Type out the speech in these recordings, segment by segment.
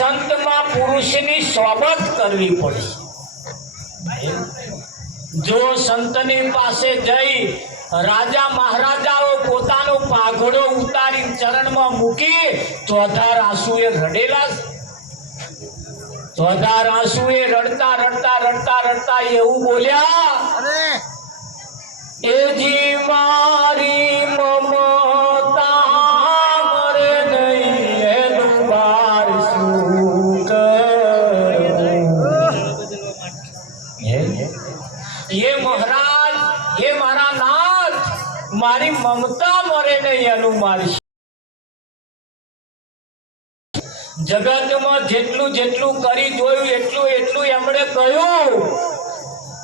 સંતમાં પુરુષની સોબત કરવી પડશે। જો સંતની પાસે જઈ રાજા મહારાજાઓ પોતાનો પાઘડો ઉતારી ચરણમાં મૂકી ચોધાર આંસુએ રડેલા, ચોધાર આંસુએ રડતા રડતા રડતા રડતા એવું બોલ્યા, એ જી મારી મમતા મરે નહીં એનું બાર શું કરું। ये महाराज, ये मारा नाथ, मारी ममता मरे नहीं एनु मारी। जगत में जेटलू जेटलू करी जोयु एटलू एटलू एमणे कह्युं,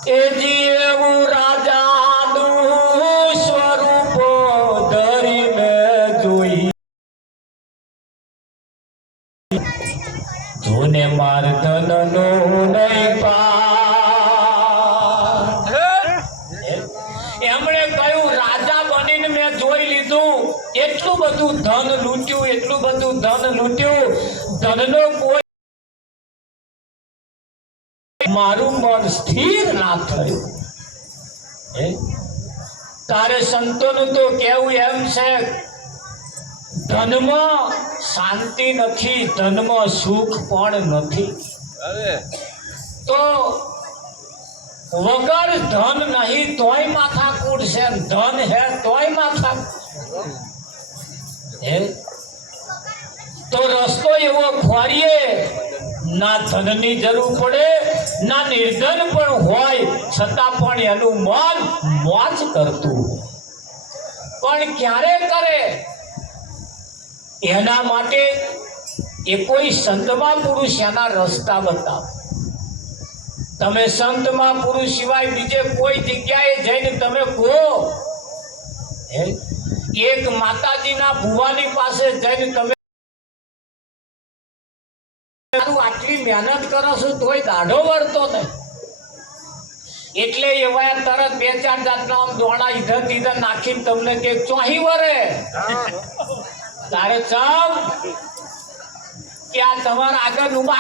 ए जी एवुं राजानुं स्वरूप धरीने जोई, जोने मार धननो नहीं पा। એટલું બધું ધન લૂંટ્યું, એટલું બધું ધન લૂંટ્યું, ધનનો કોઈ મારું મન સ્થિર ના થયું। તારે સંતોનું તો કેવું એમ છે, ધનમાં શાંતિ નથી, ધનમાં સુખ પણ નથી। તો વગર ધન નહીં તોય માથાકૂટ છે, ધન હે તોય માથાકૂટ। तो रस्तो एवो खोरिए, ना धननी जरूर पड़े ना निर्धन पण होय छतां पण एनुं मन मोज करतुं, पण क्यारे करे एना माटे ए कोई संतमा पुरुष एना रस्ता बतावे। तमे संतमा पुरुष सिवाय बीजे कोई जग्याए जईने तमे कहो, एक माताजी ना भुवानी पासे जईने तमे आटली मेहनत करो छो तोय दाढो वळतो नहीं, एटले एवा तरत बे चार जातना आम दोणा इधर तिधर नाखीने तमने के चोही वरे तारे चम के आ तमारा आगळ नुबा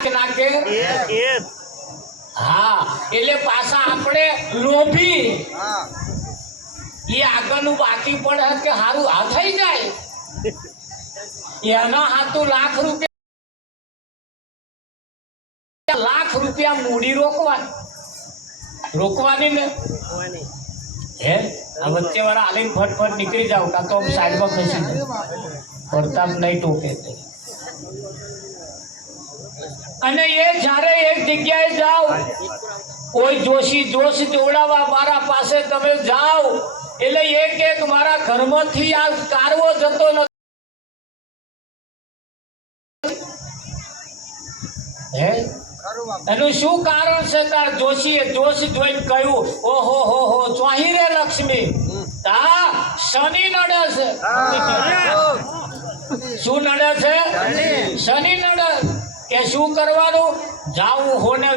नाखे। हाँ एटले पाछा आपणे लोभी ये આગળનું બાકી પડે કે હારું આ થઈ જાય, એના હાથું લાખ રૂપિયા મૂડી રોકવાની ને હે આ વચ્ચે વાળા આલીને ફટફટ નીકળી જાવ, કાં તો સાઈડમાં ખસી જાવ, પડતા નહીં ટોકે। અને એ જ્યારે એક જગ્યાએ જાઓ, કોઈ જોશી જોશ જોડાવા મારા પાસે તમે જાઓ એટલે એક એક મારા ઘરમાંથી આ કારવો જતો નથી। એનું શું કારણ છે? તાર જોશીએ જોશ જોઈને કહ્યું, ઓહો હો હો ચોહી રે લક્ષ્મી, તા શનિ નડે છે। શું નડે છે? શનિ નડે। કે શું કરવાનું? જાવું હોને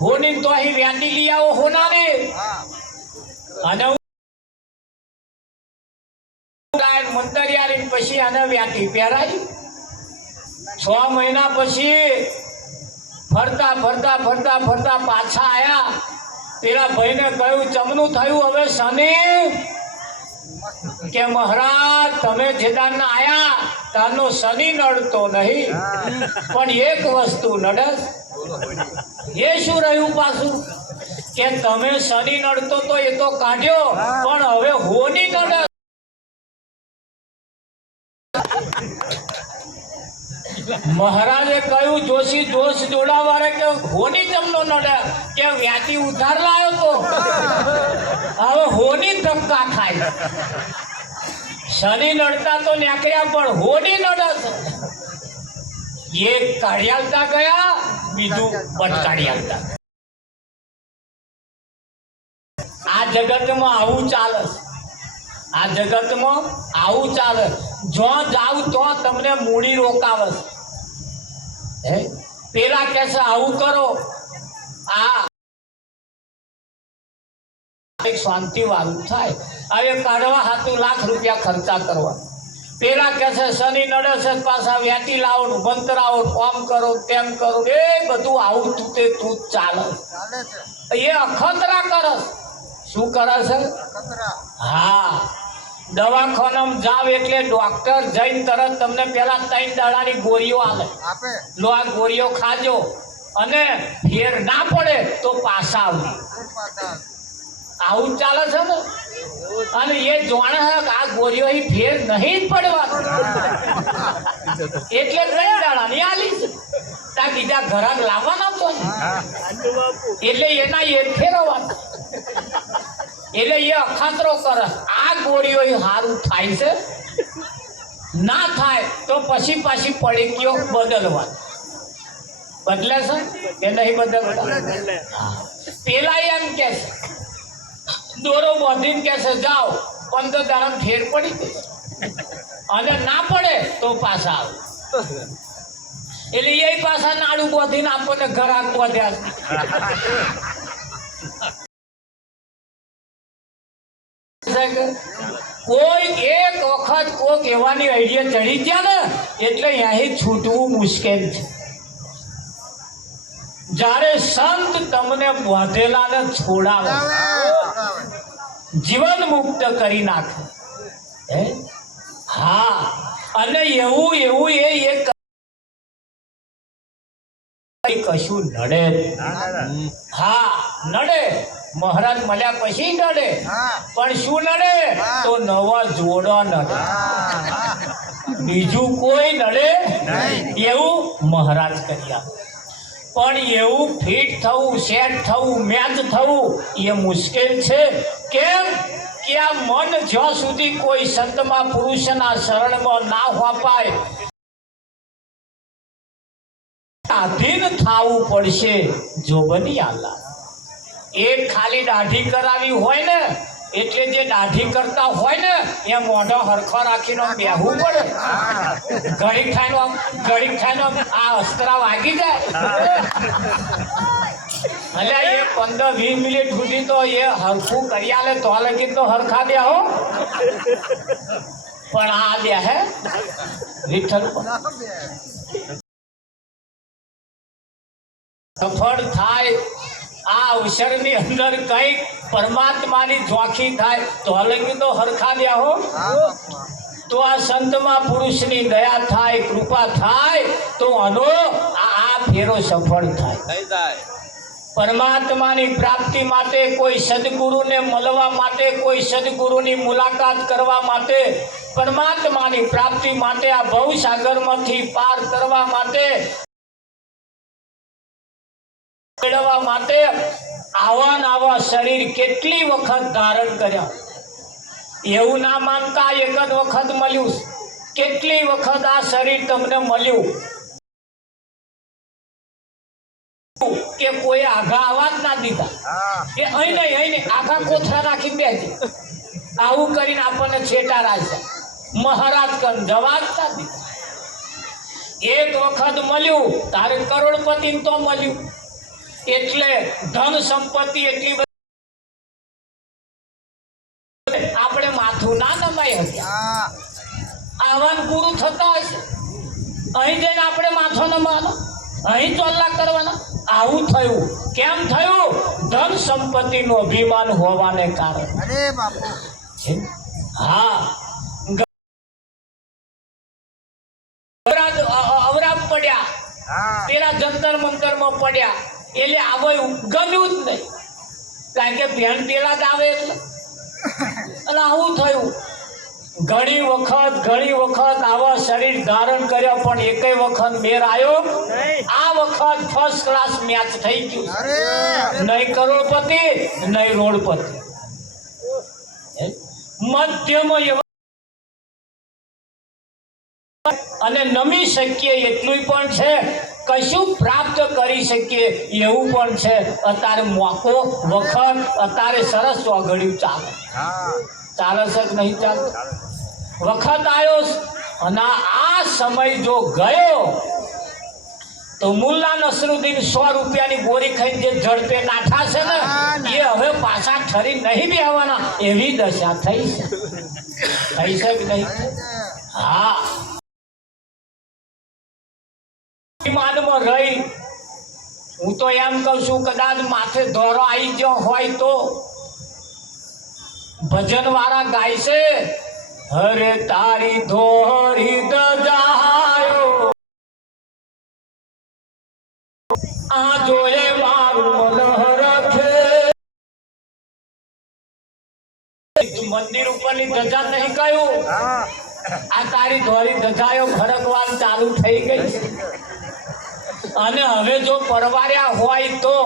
હોની તો અહીં વ્યાટી લઈ આવો હોનાને, અને મંતરિયારી પછી આને વ્યાટી પહેરાઈ। 6 મહિના પછી ફરતા ફરતા ફરતા ફરતા પાછા આયા, પેલા ભાઈને કહ્યું, ચમનું થયું હવે શનિ? કે મહારાજ તમે જેદાન આયા તારનો શનિ નડતો નહીં, પણ એક વસ્તુ નડે। એ શું રહ્યું પાછું? કે તમે શનિ નડતો તો એ તો કાઢ્યો, પણ હવે હોની નડે। મહારાજે કહ્યું જોશી જોશ જોડાવારે કે હોની જમનો નડે, કે વ્યાટી ઉધાર લાયો તો હવે હોની ધક્કા ખાય। શનિ નડતા તો નીકળ્યા પણ હોની નડે છે। એક કાઢ્યાલતા ગયા, બીજું પટકાઢ્યાલતા। આ જગતમાં આવું ચાલે, આ જગતમાં આવું ચાલે। જો જાવ તો તમને મૂડી રોકાવે। પેલા કહે છે આવું કરો, આ શાંતિ વાળું થાય। હવે કાઢવા હાથું લાખ રૂપિયા ખર્ચા કરવા, પેલા કે છે શનિ નડે છે પાછા વ્યાટી લાવો બંતરાવો આમ કરો તેમ કરો એ બધું આવું તું તે તું ચાલે એ અખતરા કરે શું કરે છે હા દવાખાનામાં જાવ એટલે ડોક્ટર જઈને તરત તમને પેલા 3 દાડાની ગોળીઓ આપે લો આ ગોળીઓ ખાજો અને ફેર ના પડે તો પાછા આવજો આવું ચાલે છે ને અને એ જાણે છે કે આ ગોળીઓ ફેર નહીં જ પડવાનું એટલે 3 દાડાની આલી છે ત્યાં બીજા ઘરાક લાવવાના તો એટલે એના એ ફેરવવાના એટલે એ અખાતરો કરે આ ગોળીઓ સારું થાય છે ના થાય તો પછી પાછી પડીકીઓ બદલવા બદલે છે કે નહીં બદલતા પેલા એમ કે છે દોરો બાંધીને કે છે જાઓ 15 દાડા ફેર પડી ગઈ અને ના પડે તો પાછા આવો એટલે એ પાછા નાડું બાંધીને આપણને ઘરાક બાંધ્યા કોઈ એક વખત કોક એવાની આઈડિયા ચડી ગયા ને એટલે અહીં છૂટવું મુશ્કેલ છે જ્યારે સંત તમને બાંધેલાને છોડાવે જીવન મુક્ત કરી નાખે હે હા અને એવું એ કશું નડે હા નડે મહારાજ મળ્યા પછી નડે પણ શું નડે તો નવા જોડો નડે બીજું કોઈ નડે એવું મહારાજ કર્યા પણ એવું ફિટ થવું સેટ થવું મેચ થવું એ મુશ્કેલ છે કેમ કે આ મન જ્યાં સુધી કોઈ સંતમાં પુરુષના શરણમાં ના હોપાય આધીન થવું પડશે જો બની આલા એક ખાલી દાઢી કરાવી હોય ને એટલે જે દાઢી કરતા હોય ને એ મોઢો હરખો રાખીને બેહવું પડે ઘડીક થાય આ અસ્તરા વાગી જાય એટલે એ 15-20 મિનિટ સુધી તો એ હરખું કરી આલે તો લગી તો હરખા બેહો પણ આ બેહે વિઠ્ઠલ સફળ થાય આ અવસરની અંદર કઈક પરમાત્માની ઝોખી થાય તો હલકી તો હરખા બેહો તો આ સંતમાં પુરુષની દયા થાય કૃપા થાય તો આનો આ ફેરો સફળ થાય પરમાત્માની પ્રાપ્તિ માટે કોઈ સદગુરુને મળવા માટે કોઈ સદગુરુની મુલાકાત કરવા માટે પરમાત્માની પ્રાપ્તિ માટે આ ભવસાગરમાંથી પાર કરવા માટે મેળવવા માટે આવા શરીર કેટલી વખત ધારણ કર્યા એવું ના માનતા એક જ વખત મળ્યું કેટલી વખત આ શરીર તમને મળ્યું કે કોઈ આઘા આવા જ ના દીધા કે અહીં નહીં આઘા કોથળા રાખી બેસી આવું કરીને આપણને છેટા રાખ્યા મહારાજ કન જવા જ ના દીધા એક વખત મળ્યું તારે કરોડપતિ તો મળ્યું એટલે ધન સંપત્તિ એટલી બધી આપણે માથું ના નમાય હતી આવાન પૂરું થતા હશે અહીં જઈને આપણે માથો નમાવાનો અહીં ચોલ્લા કરવાના આવું થયું કેમ થયું ધન સંપત્તિનું અભિમાન હોવાને કારણે હા અવરાપ પડ્યા પેલા જંતર મંતરમાં પડ્યા એટલે આવો ગમ્યું જ નહીં કારણ કે ભેણ પેલા જ આવે એટલે આવું થયું ઘણી વખત આવા શરીર ધારણ કર્યા પણ એકેય વખત મેર આવ્યો આ વખત ફર્સ્ટ ક્લાસ મેચ થઈ ગયું નહીં કરોડપતિ નહીં રોડપતિ મધ્યમ અને નમી શકીએ એટલું પણ છે કશું પ્રાપ્ત કરી શકીએ એવું પણ છે અત્યારે મોકો વખત અત્યારે સરસ ચોઘડ્યું ચાલે છે કે નહીં ચાલે વખત આવ્યો અને આ સમય જો ગયો તો મુલ્લા નસરુદ્દીન 100 રૂપિયાની ગોળી ખાઈને જે ઝડપે નાઠા છે ને એ હવે પાછા ઠરી નહીં બેહવાના એવી દશા થઈ છે કે નહીં હા માનમાં રહી હું તો એમ કહું છું કદાચ માથે દોરો આવી ગયો હોય તો ભજન વાળા ગાય છે હરે તારી ધોરી દજાયો આ જોએ મારું મન રખે મંદિર ઉપરની ધજા નહીં કહ્યું આ તારી ધોરી ધજાયો ફરકવાન ચાલુ થઈ ગઈ અને હવે જો પરવાર્યા હોય તો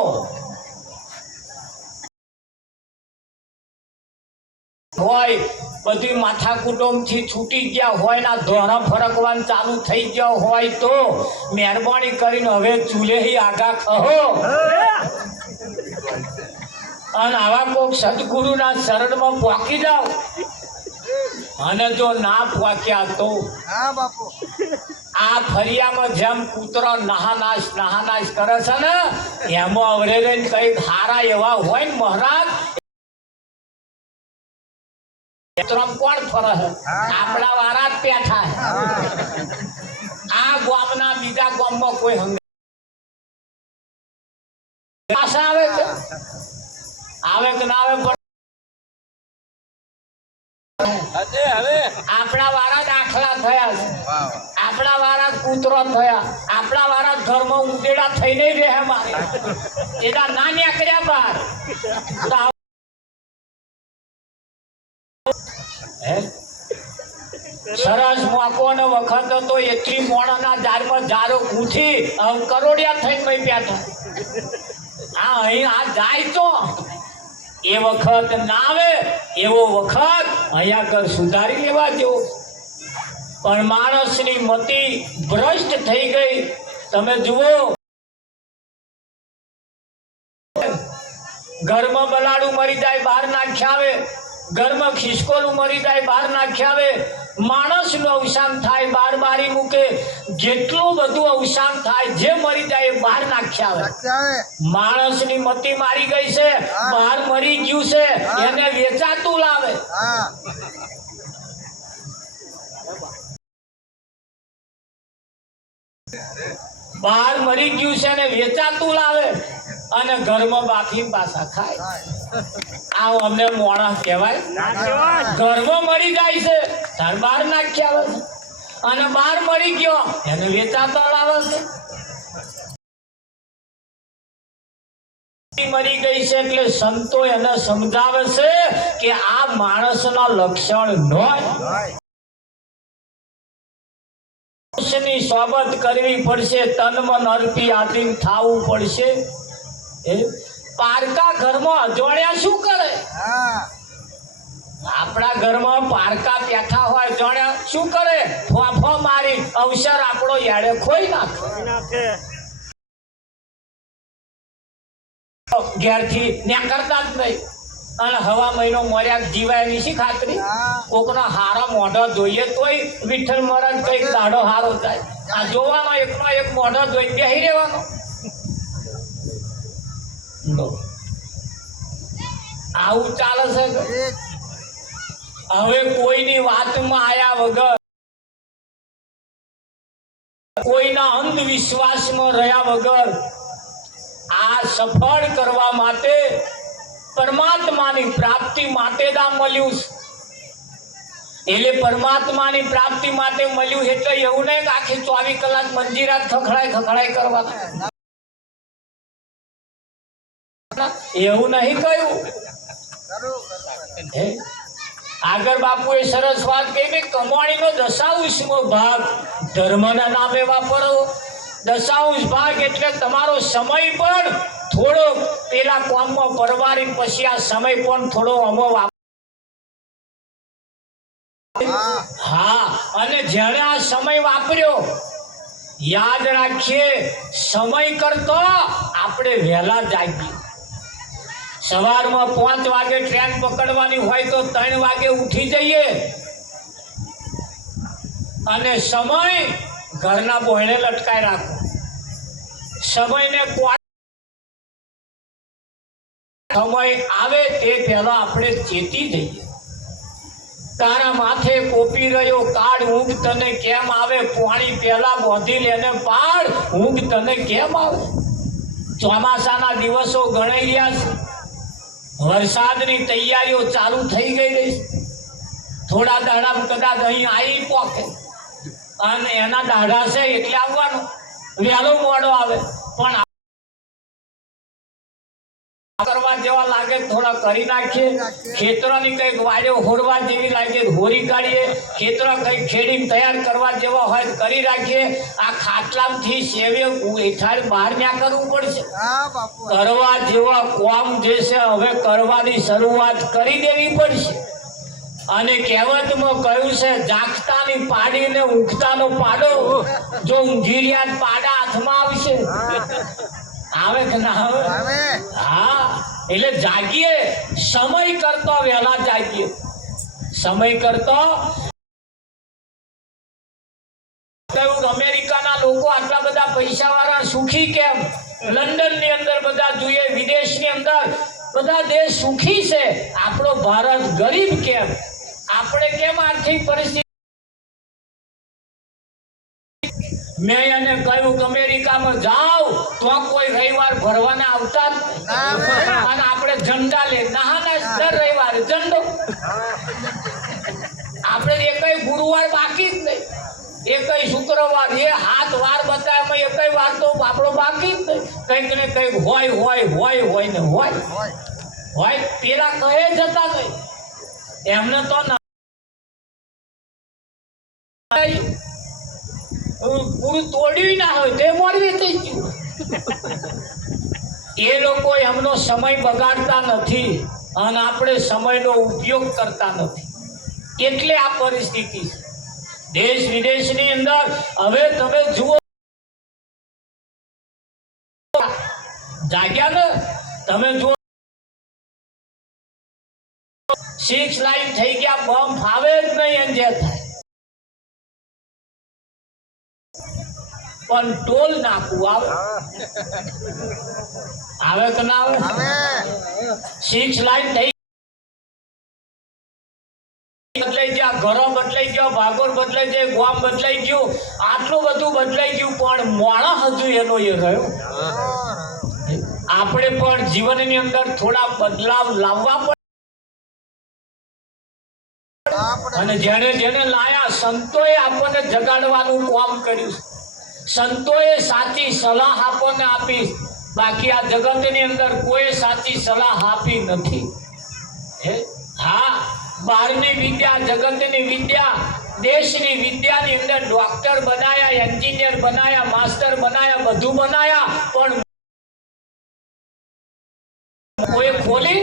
હોય બધી માથા કુટુંબથી છૂટી ગયા હોય ના ધોરા ફરકવાન ચાલુ થઈ ગયા હોય તો મહેરબાની કરીને હવે ચૂલેહી આગા કહો અને આવા કોક સદગુરુના શરણમાં પહોંચી જાઓ અને જો ના પહોંચ્યા તો આ ફરિયામાં જેમ કૂતરો નહાનાશ કરે છે ને એમાં અવરે રહીને કઈક હારા એવા હોય ને મહારાજ કોણ ફરે છે આપણા વાળા જ પેઠા આ ગામના બીજા ગામમાં કોઈ પાછા આવે કે ના આવે આપણા વાળા દાખલા થયા છે આપણા વાળા કૂતરો થયા આપણા વાળા ઘરમાં ઉદેડા થઈ નહીં રહે મારે એના ના નીકળ્યા બહાર સરસ મોકો ને વખત તો એટલી મોણાના ઝાડમાં ઝાડો ગૂંથી કરોડિયા થઈને ભાઈ બેઠા હા અહીં આ જાય તો એ વખત ના આવે એવો વખત અહીંયા કર સુધારી લેવા જેવો પણ માણસની મતિ ભ્રષ્ટ થઈ ગઈ તમે જુઓ ઘરમાં બલાડું મરી જાય બહાર નાખ્યા આવે ઘરમાં ખિસકોલું મરી જાય બહાર નાખ્યા આવે માણસનું અવસાન થાય બાર બારી મૂકે જેટલું બધું અવસાન થાય જે મરી જાય એ બહાર નાખ્યા આવે માણસની મતિ મારી ગઈ છે બહાર મરી ગયું છે એને વેચાતું લાવે બહાર મરી ગયું છે ને વેચાતું લાવે અને ઘરમાં બાફી પાછા ખાય આ અમને મોણા કહેવાય ઘરમાં મરી જાય છે તાર બહાર નાખ્યા આવે છે અને બહાર મરી ગયો એને વેચાતા લાવે છે મરી ગઈ છે એટલે સંતો એને સમજાવે છે કે આ માણસના લક્ષણ ની સોબત કરવી પડશે તન મન અર્પી આપીને થાવું પડશે પારકા ઘરમાં અજવાળ્યા શું કરે આપણા ઘરમાં પારકા બેઠા હોય અજવાળ્યા શું કરે ફોફો મારી અવસર આપણો યાડે ખોઈ નાખે ઘેરથી નીકળતા જ નહીં અને હવા મહિનો મર્યા જીવાય ની શી ખાતરી કોકનો હારો મોઢો જોઈએ તોય વિઠ્ઠલ મહારાજ કઈક દાડો હારો થાય આ જોવાનો એકનો એક મોઢો જોઈ બેહી રહેવાનો આવું ચાલે છે હવે કોઈની વાતમાં આયા વગર કોઈના અંધવિશ્વાસમાં રહ્યા વગર આ સફળ કરવા માટે પરમાત્માની પ્રાપ્તિ માટે જ આ મળ્યું એટલે પરમાત્માની પ્રાપ્તિ માટે મળ્યું એટલે એવું નહીં કે આખી 24 કલાક મંજીરાત ખખડાય કરવાના એવું નહીં કહ્યું આગળ બાપુએ સરસ વાત કહી કમાણીનો 10% ભાગ ધર્મના નામે વાપરો 10% ભાગ એટલે તમારો સમય પણ થોડો પેલા કામમાં પરવારી પછી આ સમય પણ થોડો અમો હા અને જ્યારે આ સમય વાપર્યો યાદ રાખીએ સમય કરતો આપણે વહેલા જાગીએ સવારમાં 5 વાગે ટ્રેન પકડવાની હોય તો 3 વાગે ઉઠી જઈએ અને સમય ઘરના બોયણે લટકાઈ રાખો સમયને સમય આવે તે પહેલા આપણે ચેતી જઈએ તારા માથે કોપી રહ્યો કાળ ઊંઘ તને કેમ આવે, પાણી પેલા બોધી લેને પાડ ઊંઘ તને કેમ આવે. ચોમાસાના દિવસો ગણાઈ રહ્યા છે, વરસાદની તૈયારીઓ ચાલુ થઈ ગઈ રહી. થોડા દાડા કદાચ અહીં આવી પોકે અને એના દાડા છે એટલે આવવાનું, વહેલો મોડો આવે પણ કરવા જેવા લાગે થોડા કરી નાખીએ. ખેતરોની કઈક વાડો હોરવા જેવી લાગે હોરી કાઢીએ. ખેતરો કઈક ખેડીને તૈયાર કરવા જેવા હોય કરી રાખીએ. આ ખાટલામાંથી સેવે હેઠાળ બહાર ન્યા કરવું પડશે. કરવા જેવા કામ જે છે હવે કરવાની શરૂઆત કરી દેવી પડશે. અને કહેવતમાં કહ્યું છે, જાગતાની પાડીને ઊંઘતાનો પાડો, જો ઊંઘી રહ્યા પાડા હાથમાં આવશે. આવે કે ના આવે? હા, એટલે જાગીએ, સમય કરતો વહેલા જાગીએ. સમય કરતો અમેરિકાના લોકો આટલા બધા પૈસા વાળા સુખી કેમ? લંડન ની અંદર બધા જોઈએ, વિદેશની અંદર બધા દેશ સુખી છે, આપણો ભારત ગરીબ કેમ? આપણે કેમ આર્થિક પરિસ્થિતિ? મેં એને કહ્યું કે અમેરિકામાં જાઓ તો કોઈ રવિવાર ભરવાના આવતા જ નહીં. અને આપણે ઝંડા લે નાના દર રવિવારે ઝંડો. આપણે એકય ગુરુવાર બાકી જ નહીં, એકય શુક્રવાર, એ 7 વાર બતાવે એકય વાર તો આપણો બાકી જ નહીં. કંઈક ને કંઈક હોય હોય હોય હોય ને હોય હોય. પેલા કહે જતા નહીં, એમને તો પૂરું તોડ્યું ના હોય તે મોડવી થઈ ગયું. એ લોકો એમનો સમય બગાડતા નથી અને આપણે સમયનો ઉપયોગ કરતા નથી, એટલે આ પરિસ્થિતિ છે. દેશ વિદેશની અંદર હવે તમે જુઓ, જાગ્યા ને તમે જુઓ, 6 લાઈન થઈ ગયા, બમ ફાવે જ નહીં એમ જે થાય. પણ ટોલ નાખવું આવે, આવે કે ના આવે? 6 લાઈન થઈ બદલાઈ ગયા, ઘરો બદલાઈ ગયો, ભાગોળ બદલાઈ જાય, ગામ બદલાઈ ગયું, આટલું બધું બદલાઈ ગયું, પણ માણસ હજુ એનો એ રહ્યો. આપણે પણ જીવનની અંદર થોડા બદલાવ લાવવા પડે. અને જેને જેને લાયા સંતોએ આપણને જગાડવાનું કામ કર્યું. સંતોએ સાચી સલાહ આપણને આપી, બાકી આ જગતની અંદર કોઈ સાચી સલાહ આપી નથી. હા, બહારની વિદ્યા, જગતની વિદ્યા, દેશની વિદ્યાની અંદર ડોક્ટર બનાયા, એન્જિનિયર બનાયા, માસ્ટર બનાયા, બધું બનાયા, પણ કોઈ ખોલી?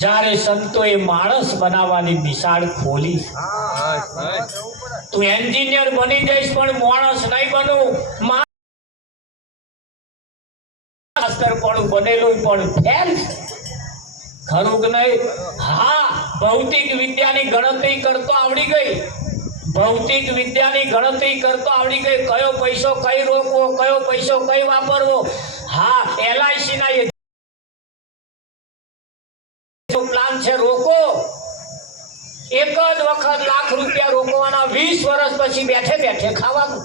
જ્યારે સંતોએ માણસ બનાવવાની દિશાળ ખોલી. તું એન્જિનિયર બની જઈશ પણ માણસ નહીં બનવું. માસ્ટર પણ બનેલું પણ ફેલ, ખરું કે નહીં? હા, ભૌતિક વિદ્યાની ગણતરી કરતો આવડી ગઈ, ભૌતિક વિદ્યાની ગણતરી કરતો આવડી ગઈ. કયો પૈસો કઈ રોકવો, કયો પૈસો કઈ વાપરવો. હા, LIC ના પ્લાન છે, રોકો. એક જ વખત લાખ રૂપિયા રોકવાના, 20 વર્ષ પછી બેઠે બેઠે ખાવાનું.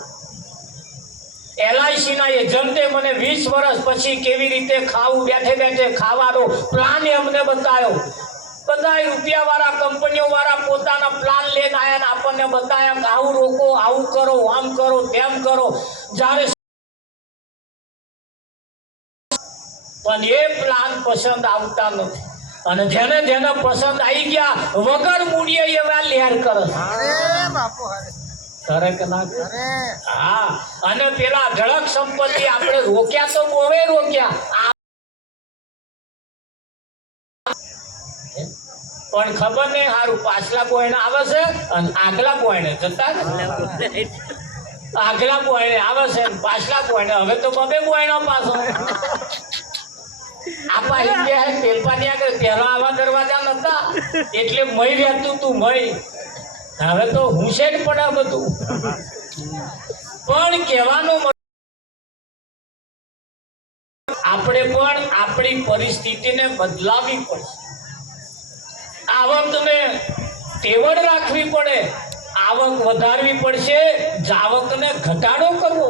LIC ના એજન્ટે મને 20 વર્ષ પછી કેવી રીતે ખાવું, બેઠે બેઠે ખાવાનો પ્લાન અમને બતાવ્યો. બધા રૂપિયા વાળા કંપનીઓ વાળા પોતાના પ્લાન લઈને આવ્યા ને આપણને બતાવ્યા કે આવું રોકો, આવું કરો, આમ કરો, તેમ કરો. જ્યારે પણ એ પ્લાન પસંદ આવતા નથી, અને જેને જેને પસંદ આવી ગયા વગર મૂડીએ એવા લહેર કરે. કરે કે ના કરે? હા, અને પેલા ઝડક સંપત્તિ આપણે રોક્યા તો બહુ રોક્યા, પણ ખબર નહીં સારું પાછલા બોયને આવે છે અને આગલા બોયને જતા, આગલા બોયને આવે છે પાછલા બોયને, હવે તો બબે બોયનો પાછો. આપા ઇન્ડિયા પેલપાની આગળ પહેલા આવા દરવાજા નતા એટલે મય રહેતું તું મય. હવે તો હુસેન પડે બધું. પણ કહેવાનું આપણે પણ આપણી પરિસ્થિતિને બદલાવી પડશે. આવકને ટેવડ રાખવી પડે, આવક વધારવી પડશે, જાવકને ઘટાડો કરવો.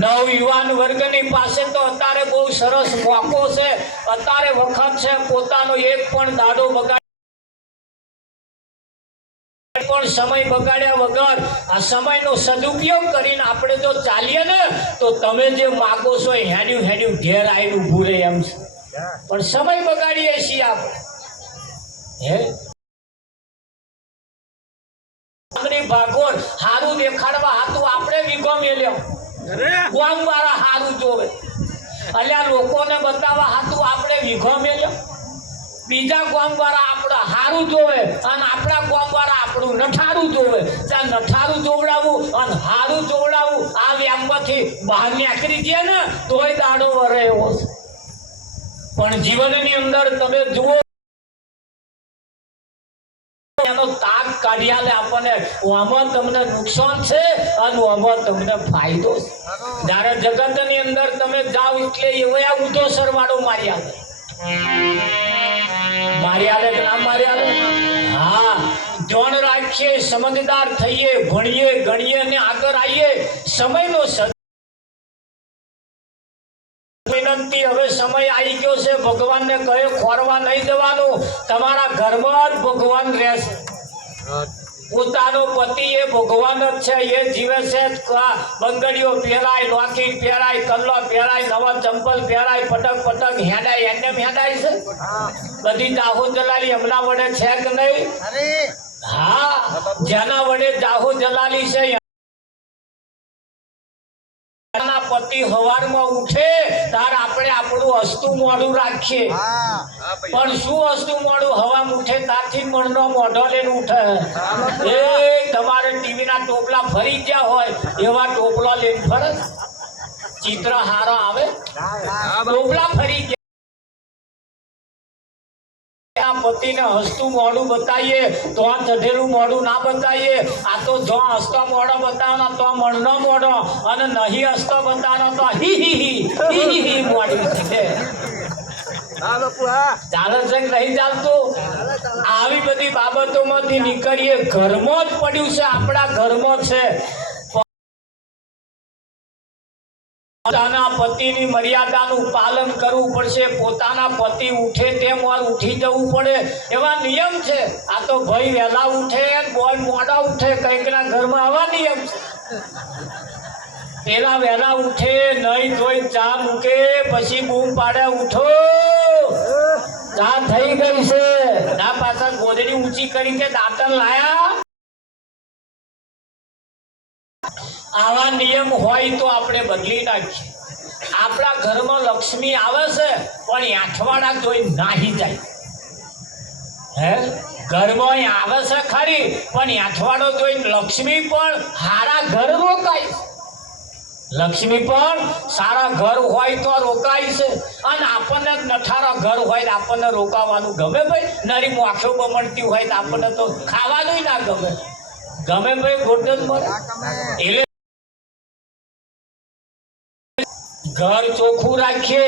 નવયુવાન વર્ગની પાસે તો અત્યારે બહુ સરસ મોકો છે, અત્યારે વખત છે પોતાનો એક પણ દાડો પણ સમય બગાડ્યા વગર આ સમયનો સદુપયોગ કરીને આપણે જો ચાલીએ ને તો તમે જે માગો છો હેડ્યું હેડ્યું ઘેર આવીને ઊભું રહે એમ છે. પણ સમય બગાડીએ છીએ આપણે. ભાગોળ હારું દેખાડવા હાતું આપણે વીઘો મેલ્યો, ગામ વાળા હારું જોવે, અલ્યા લોકોને બતાવવા હાતું આપણે વીઘો મેલ્યો, બીજા ગામ વાળા આપણા હારું જોવે અને આપણા ગામ વાળા આપણું નઠારું જોવે. ત્યાં નઠારું જોવડાવું અને હારું જોવડાવું આ વ્યાપમાંથી બહાર નીકળી ગયા ને તોય દાડો વરે એવો છે. પણ જીવનની અંદર તમે જુઓ એનો તાક કાઢ્યા લે આપણને, આમાં તમને નુકસાન છે અને આમાં તમને ફાયદો છે. જ્યારે જગતની અંદર તમે જાઓ એટલે એવા ઊંધો સરવાળો મારી આવે, કે ના મારી આવે? હા, ધ્યાન રાખીએ, સમજદાર થઈએ, ભણીએ ગણીએ ને આગળ આવીએ. સમયનો વિનંતી, હવે સમય આવી ગયો છે. ભગવાનને કહે ખોરવા નહીં જવાનું, તમારા ઘરમાં જ ભગવાન રહેશે. પોતાનો પતિ એ ભગવાન જ છે, એ જીવે છે. બંગડીઓ પહેરાય, લોકેટ પહેરાય, કલ્લો પહેરાય, નવા ચંપલ પહેરાય, પટક પટક હેડાય, એને હેડાય છે. બધી દાહો જલાલી હમણાં વડે છે કે નહીં? હા, જેના વડે દાહો જલાલી છે પતિ હવારમાં ઉઠે તાર આપણે આપણું હસતું મોઢું રાખીએ. પણ શું હસતું મોઢું? હવામાં ઉઠે ત્યારથી મણનો મોઢો લઈને ઉઠે. એ તમારે ટીવી ના ટોપલા ફરી ગયા હોય એવા ટોપલા લઈને ફરે. ચિત્ર હારો આવે, ટોપલા ફરી ગયા. પતિને હસતું મોઢું બતાવીએ તો ચઢેલું મોઢું ના બતાવીએ. આ તો જો હસતો મોઢો બતાવવાનો તો મણનો મોઢો, અને નહીં હસતો બતાવવાનો તો હી હી હી હી મોઢું છે. ચાલે છે કે નહીં ચાલતું? આવી બધી બાબતોમાંથી નીકળીએ. ઘરમાં જ પડ્યું છે, આપણા ઘરમાં છે. પોતાના પતિની મર્યાદાનું પાલન કરવું પડશે. પોતાના પતિ ઉઠે તેમ ઉઠી જવું પડે, એવા નિયમ છે. આ તો ભાઈ વહેલા ઉઠે બોય મોડા ઉઠે, કંઈકના ઘરમાં આવા નિયમ છે. પેલા વહેલા ઉઠે, નહીં ધોઈ ચા મૂકે, પછી બૂમ પાડે ઉઠો ચા થઈ ગઈ છે. ના પાછળ ગોદડી ઊંચી કરી કે દાંતણ લાયા. આવા નિયમ હોય તો આપણે બદલી નાખીએ. આપણા ઘરમાં લક્ષ્મી આવે છે પણ આઠવાડા જોઈ નાહી જાય. હે, ઘરમાં આવે છે ખરી પણ આઠવાડો જોઈને લક્ષ્મી પણ સારા ઘર રોકાય. લક્ષ્મી પણ સારા ઘર હોય તો રોકાય છે. અને આપણને નઠારા ઘર હોય તો આપણને રોકાવાનું ગમે ભાઈ. નરી મોખો બમણતી હોય તો આપણને તો ખાવાનું ના ગમે. ગમે ભાઈ ગોઠન મળે એટલે ઘર ચોખ્ખું રાખીએ.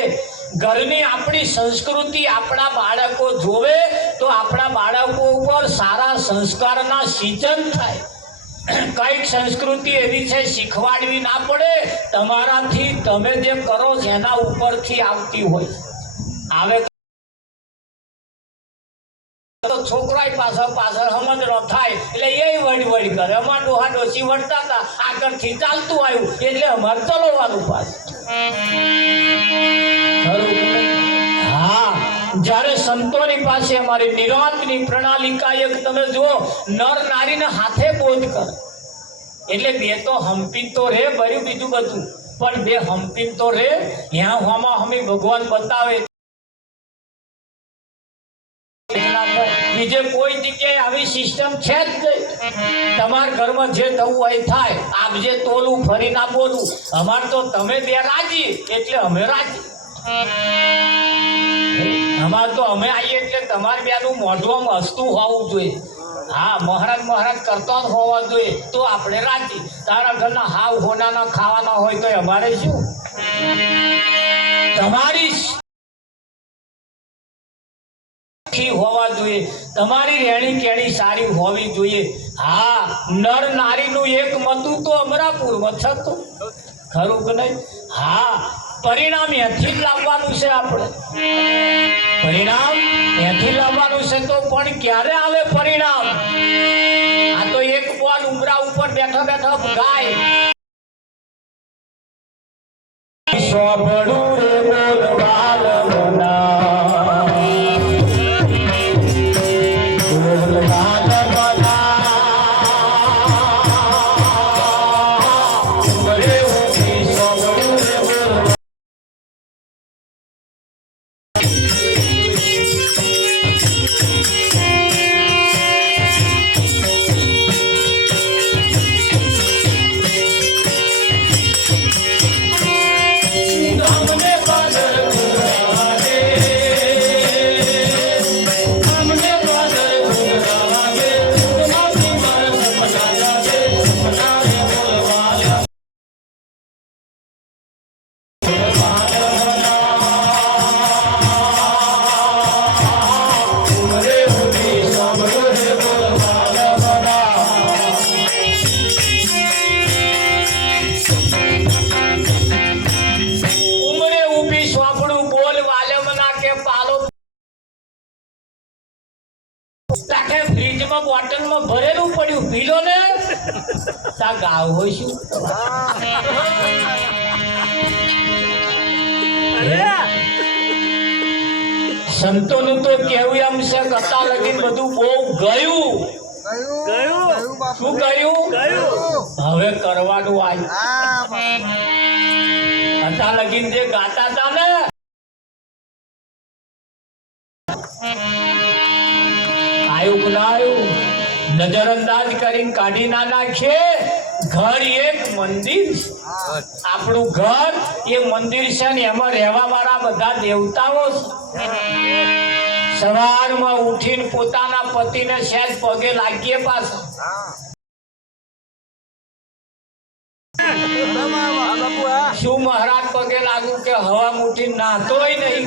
ઘરની આપણી સંસ્કૃતિ આપણા બાળકો જોવે તો આપણા બાળકો ઉપર સારા સંસ્કારના સિંચન થાય. કઈક સંસ્કૃતિ એવી છે શીખવાડવી ના પડે, તમારાથી તમે જે કરો છો એના ઉપરથી આવતી હોય. આવે તો છોકરાય પાછળ સમજણો થાય એટલે એ વડી કરે. અમાર ડોહા ડોસી વળતા હતા, આગળથી ચાલતું આવ્યું એટલે અમારે ચલાવવાનું પાછું. હા, જ્યારે સંતોની પાસે અમારી નિરાંતની પ્રણાલિકા એક તમે જુઓ, નર નારીને હાથે બોધ કરે એટલે બે તો હંપીન તો રે ભર્યું બીજું બધું, પણ બે હંપીન તો રે. ત્યાં હોમાં હમી ભગવાન બતાવે. બીજે કોઈ જગ્યાએ આવી સિસ્ટમ છે જ નહીં. તમારા ઘરમાં જે થવું હોય થાય, આપજે તોલું ફરી ના બોલું. અમાર તો તમે બે રાજી એટલે અમે રાજી. અમાર તો અમે આવીએ એટલે તમારે બેનું મોઢું હસતું હોવું જોઈએ. હા, મહારાજ કરતો જ હોવા જોઈએ તો આપણે રાજી. તારા ઘરના હાવ હોનાના ખાવાના હોય તો અમારે શું? તમારી હોવા જોઈએ, તમારી રહેણી કેણી સારી નારી હોવી જોઈએ. હા, નર નારીનું એક મતું તો અમરાપુરમાં થતું ખરું કે નહીં? હા, પરિણામ એથી જ લાવવાનું છે. આપણે પરિણામ એથી લાવવાનું છે. તો પણ ક્યારે આવે પરિણામ? આ તો એક બોલ ઉમરા ઉપર બેઠા બેઠા ગાય સોબડું રે બોલવાલ બના બોલવાલ બના રે ઉઠી સોબડું રે બોલવાલ. ફ્રીજમાં બોટલમાં ભરેલું પડ્યું પીલો ને તા ગાવ હોય શું? સંતોનું તો કેવું એમ છે કથા લગીન બધું બહુ ગયું. શું ગયું? હવે કરવાનું આવ્યું. કથા લગીન જે ગાતા હતા ને આયું બનાયું નજરઅંદાજ કરીને કાઢી ના નાખીએ. ઘર એક મંદિર છે. આપણું ઘર એ મંદિર છે ને એમાં રહેવા વાળા બધા દેવતાઓ છે. સવારમાં ઉઠીને પોતાના પતિને સહેજ પગે લાગીએ પાછા. શું મહારાજ પગે લાગુ કે હવા ઉઠીને નાતોય નહીં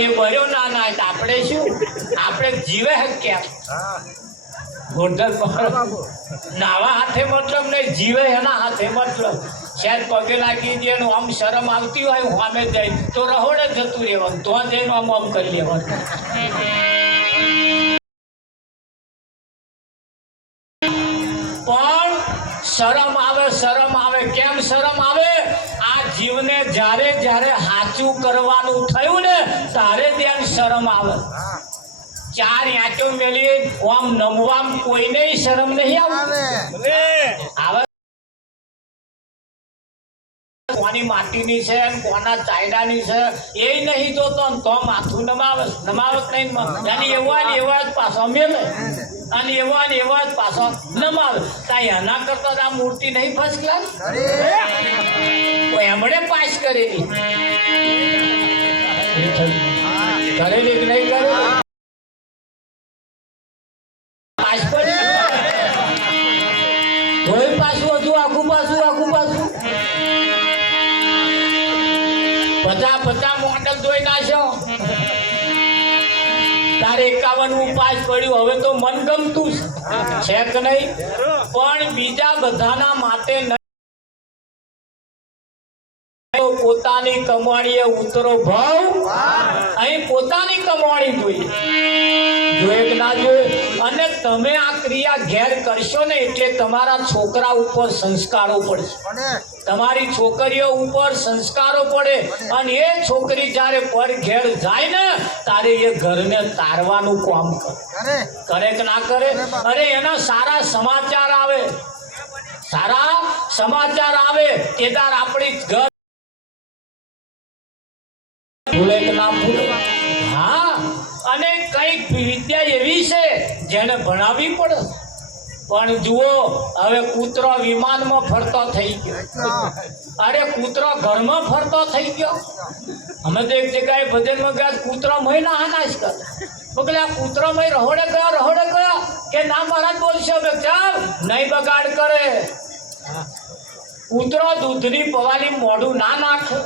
એ બર્યો ના ના. આપણે શું આપણે જીવે કેમ હોટલ નાવા હાથે મતલબ નહીં, જીવે એના હાથે મતલબ. શાયદ પગે લાગી દે આમ શરમ આવતી હોય સામે જાય તો રહોડે જતું રહેવાનું, તો જઈને આમ આમ કરી લેવાનું. પણ શરમ આવે. કેમ શરમ આવે? આ જીવને જ્યારે જ્યારે સાચું કરવાનું થયું ને ત્યારે ત્યાં શરમ આવે. ચાર આંચો મેલી આમ નમવામ કોઈને શરમ નહીં આવે. કોની માટીની છે કોના ચાયડાની છે એ નહીં જોતો તો માથું નમાવત નહીં. અને એવા જ પાછો મેલે અને એવા જ પાછો નમાવે. કાંઈ એના કરતા આ મૂર્તિ નહીં ફર્સ્ટ ક્લાસ એમણે પાસ કરેલી કે નહીં કરેલી પાસ પડી કોઈ પાછું હતું આખું પાછું 50 મોડલ જોઈ નાખ્યો. તારે 51 પાસ પડ્યું. હવે તો મન ગમતું છે કે નહીં? પણ બીજા બધાના માટે પોતાની કમાણીએ ઉતરો ભાવ. અહીં પોતાની કમાણી જોઈએ કે ના જોઈએ. અને તમે આ ક્રિયા ઘેર કરશો ને એટલે તમારા છોકરા ઉપર સંસ્કારો પડશે, તમારી છોકરીઓ ઉપર સંસ્કારો પડે. અને એ છોકરી જ્યારે પર ઘેર જાય ને ત્યારે એ ઘરને તારવાનું કામ કરે કે ના કરે? અરે એના સારા સમાચાર આવે કેદાર આપણી ઘર ભૂલે કે ના ભૂલે. હા, અને કઈક વિદ્યા એવી છે જેને ભણાવવી પડે. પણ જુઓ હવે કૂતરો વિમાનમાં ફરતો થઈ ગયો. અરે કૂતરો ઘરમાં ફરતો થઈ ગયો. અમે તો એક જગ્યાએ ભજનમાં ગયા, કૂતરો મહિના હાનાશ કરે. બોલે આ કૂતરો મય રહોડે ગયો કે ના મહારાજ બોલશે ચાલ નહીં બગાડ કરે. કૂતરો દૂધની પવાલી મોઢું ના નાખે.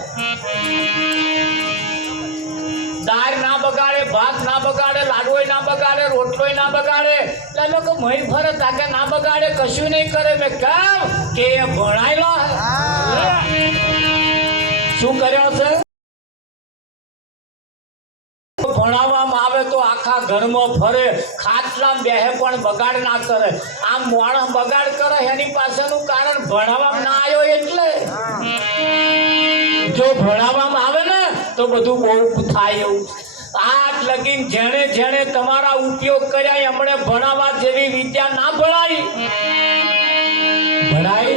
દાળ ના બગાડે, ભાત ના બગાડે, લાડુય ના બગાડે, રોટલોય ના બગાડે. એટલે લોકો મહી ફરે તાકે ના બગાડે, કશું નહીં કરે. મેં કેમ કે એ ભણાયેલો શું કર્યો છે? ભણાવવામાં આવે તો આખા ઘરમાં ફરે, ખાટલામાં બેહે પણ બગાડ ના કરે. આમ માણસ બગાડ કરે એની પાછળનું કારણ ભણાવવામાં ના આવ્યો એટલે. જો ભણાવવામાં આવે ને તો બધું બહુ થાય એવું. આજ લગીન જેણે જેણે તમારા ઉપયોગ કર્યા એમણે ભણાવવા જેવી વિદ્યા ના ભણાવી. ભણાય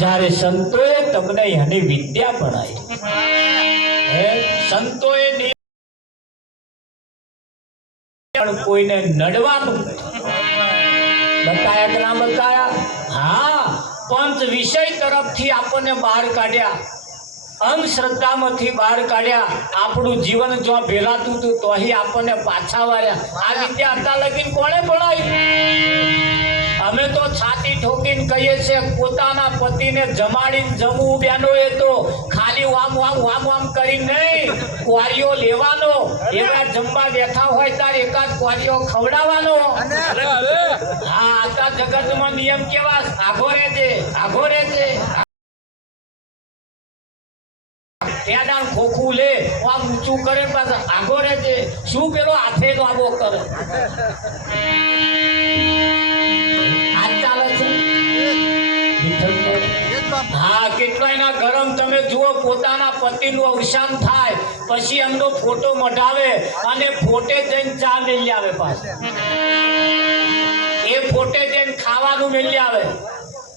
જ્યારે સંતોએ તમને એની વિદ્યા ભણાવી. સંતોએ કોઈને નડવાનું બતાયા કે ના બતાયા? હા, પંચ વિષય તરફથી આપણને બહાર કાઢ્યા, અંધશ્રદ્ધામાંથી બહાર કાઢ્યા. આપણું જીવન જો ભેલાતું હતું તો અહીં આપણને પાછા વાળ્યા. આ વિદ્યા હતા લગીન કોણે ભણાવી? અમે તો છાતી ઠોકીને કહીએ છીએ પોતાના પતિને જમાડીને જમવું બેનો એ તો ખાલી વામ વામ વામ વામ કરી નહીં, ક્વારીઓ લેવાનો. એવા જમવા બેઠા હોય તાર એકાદ ક્વારીઓ ખવડાવવાનો. હા, આતા જગતમાં નિયમ કેવા? આઘો રહેજે, આઘો રહેજે. ત્યાં ખોખું લે, આમ ઊંચું કરે, પાછા આઘો રહેજે. શું પેલો હાથે તો આબો કરે? હા, કેટલાયના ગરમ તમે જુઓ, પોતાના પતિનું અવસાન થાય પછી એમનો ફોટો મઢાવે અને ફોટે જઈને ચા મેલી આવે. પાછા એ ફોટે જઈને ખાવાનું મેલી આવે,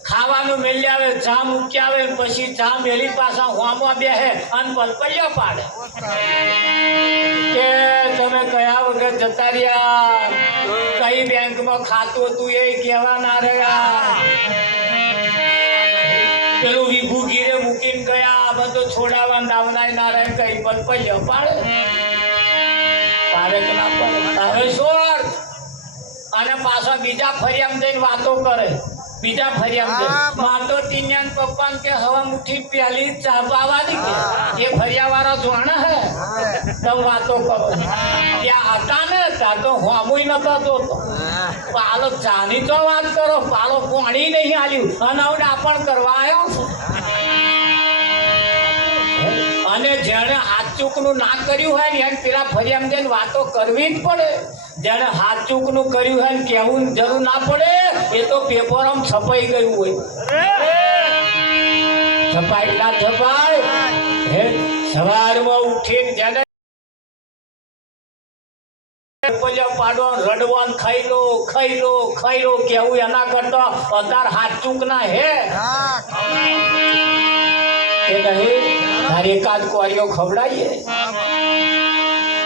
ખાવાનું મેલી આવે, ચા મૂકી આવે, પછી ચા મેલી પાછા હોમાં બેહે અને પલપલિયો પાડે કે તમે કયા વગર જતા રહ્યા, કઈ બેંકમાં ખાતું હતું એ કહેવા ના રહ્યા, પેલું વિભુ ગીરે મૂકીને ગયા, બધું છોડાવવા દાવનાય ના રહે, કઈ પલપલિયો પાડે પાડે કે ના પાડે? હવે છોડ. અને પાછા બીજા ફરિયામાં જઈને વાતો કરે. બીજા ફરિયામાં માતો ટીન્યાન પપ્પાને કે હવા મુઠ્ઠી પ્યાલી ચા પાવાની કે એ ફરિયા વાળા જોણા હે તમે વાતો કરો. ત્યાં હતા ને ત્યાં તો હોમુય નતો જોતો. પાલો ચાની તો વાત કરો, પાલો પાણી નહીં આલ્યું અને હવે ડાપણ કરવા આવ્યો છે. અને જેણે હાથ ચૂકનું ના કર્યું હોય ને એને પેલા ફરિયામાં જઈને વાતો કરવી જ પડે. જેને હાથ ચૂકનું કર્યું હોય ને કહેવું જરૂર ના પડે, એ તો પેપરમાં છપાઈ ગયું હોય. છપાય ના છપાય? સવારમાં ઉઠીને જેને પાડો રડવાન ખાઈ લો ખાઈ લો ખાઈ લો કેવું એના કરતા અત્યારે હાથ ચૂકના હે કે નહીં? તારે એકાદ કોરીઓ ખવડાવીએ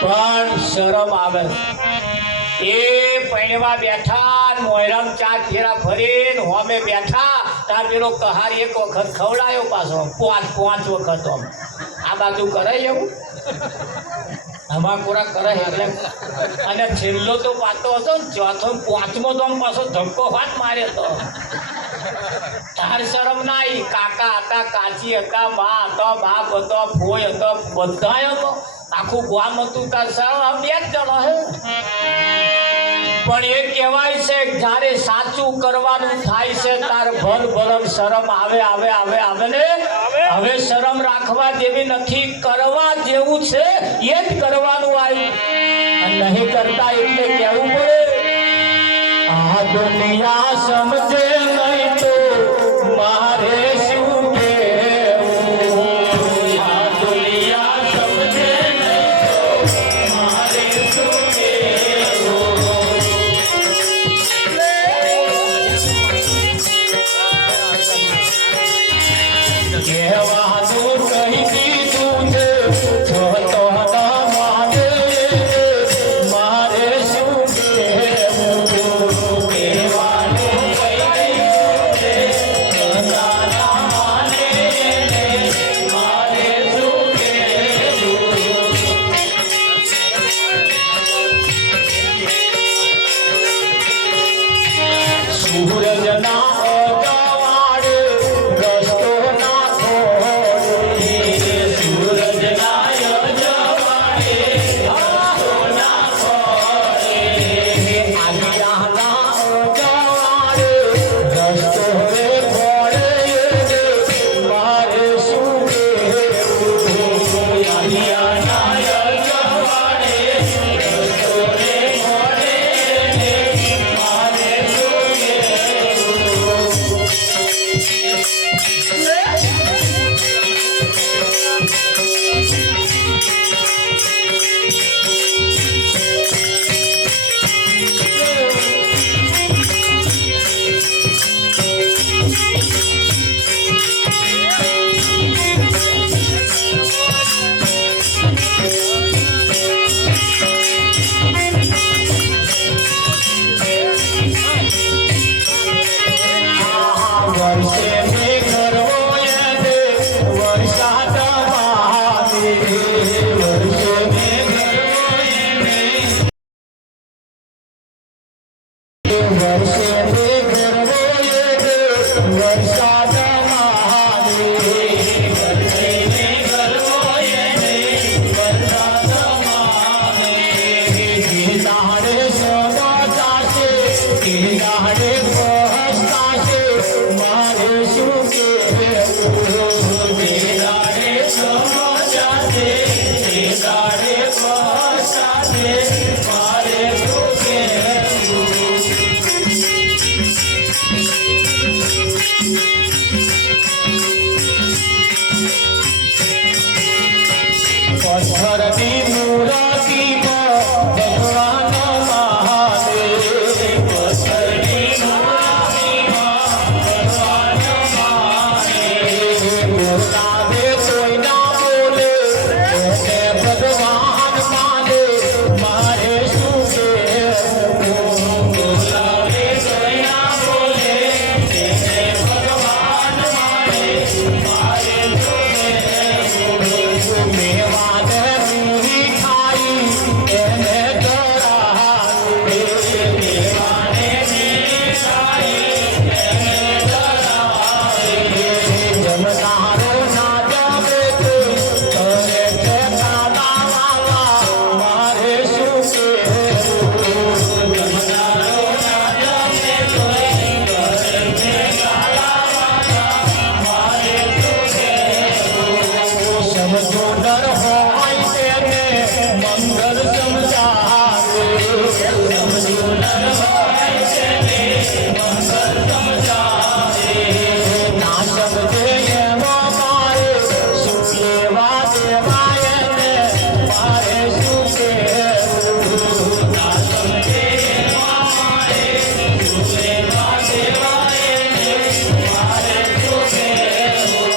પણ શરમ આવે. એ પૈણવા બેઠા, મોયરામ ચા ફેરા ફરીને હોમે બેઠા, તાર પેલો કહાર એક વખત ખવડાયો, પાછો પાંચ વખત આ બાજુ કરે એવું અમાકોરા કરે એટલે. અને છેલ્લો તો પાતો હતો ને, ચોથો પાંચમો તો પાછો ધક્કો હાથ માર્યો તો. તાર શરમ ના આવી? કાકા હતા, કાચી હતા, બા હતો, બાપ હતો, ફોય હતો, બધા હતો, આખું ગામ હતું. તાર શરમ બે જ જણો હે. પણ એ કહેવાય છે જ્યારે સાચું કરવાનું થાય છે તાર ભલ ભલન શરમ આવે આવે આવે આવે ને. હવે શરમ રાખવા જેવી નથી, કરવા જેવું છે એ જ કરવાનું આવ્યું. નહીં કરતા એટલે કહેવું પડે આ દુનિયા સમજે નહીં તો મારે શું કહેવું? આ દુનિયા સમજે નહીં તો મારે શું કહેવું? કહેવાનું કહી દીધું છે તો ના માને, મારે શું કહેવું? કહેવાનું કહી દીધું છે તો ના માને, મારે શું કહેવું? સૂરજના Oh વરસાદ મહાદેવ ગરજે ગરવો એને વરસાદ મહાદેવ જે દાડે સોનો જાશે તે દાડે પહોંચતાશે મારે શું કહેવું જે દાડે સોનો જાશે તે દાડે પહોંચતાશે મારે શું કહેવું પથ્થરની મૂર્તિમાં ભગવાન મહાદેવ પથ્થરની મૂર્તિમાં ભગવાન મહાદેવ બોલાવે કોઈ ના બોલે એને ભગવાન માને મારે શું કહેવું બોલાવે કોઈ ના બોલે એને ભગવાન માને મારે શું કહેવું મેવાને મીઠી ખાઈ એને ડરાવે મેવાને મીઠી ખાઈ એને ડરાવે જમનારો ના જાવે તો કરે છે ખાના વાલા મારે શું કહેવું જમનારો ના જાવે તો કરે છે ખાના વાલા મારે શું કહેવું સમજો ડર હોય તેને મંગળ સમજાવે સમજો ડર હોય તેને મંગળ સમજાવે ના સમજે એનો મારે શું લેવા દેવાય ને મારે શું કહેવું ના સમજે એનો મારે શું લેવા દેવાય ને મારે શું કહેવું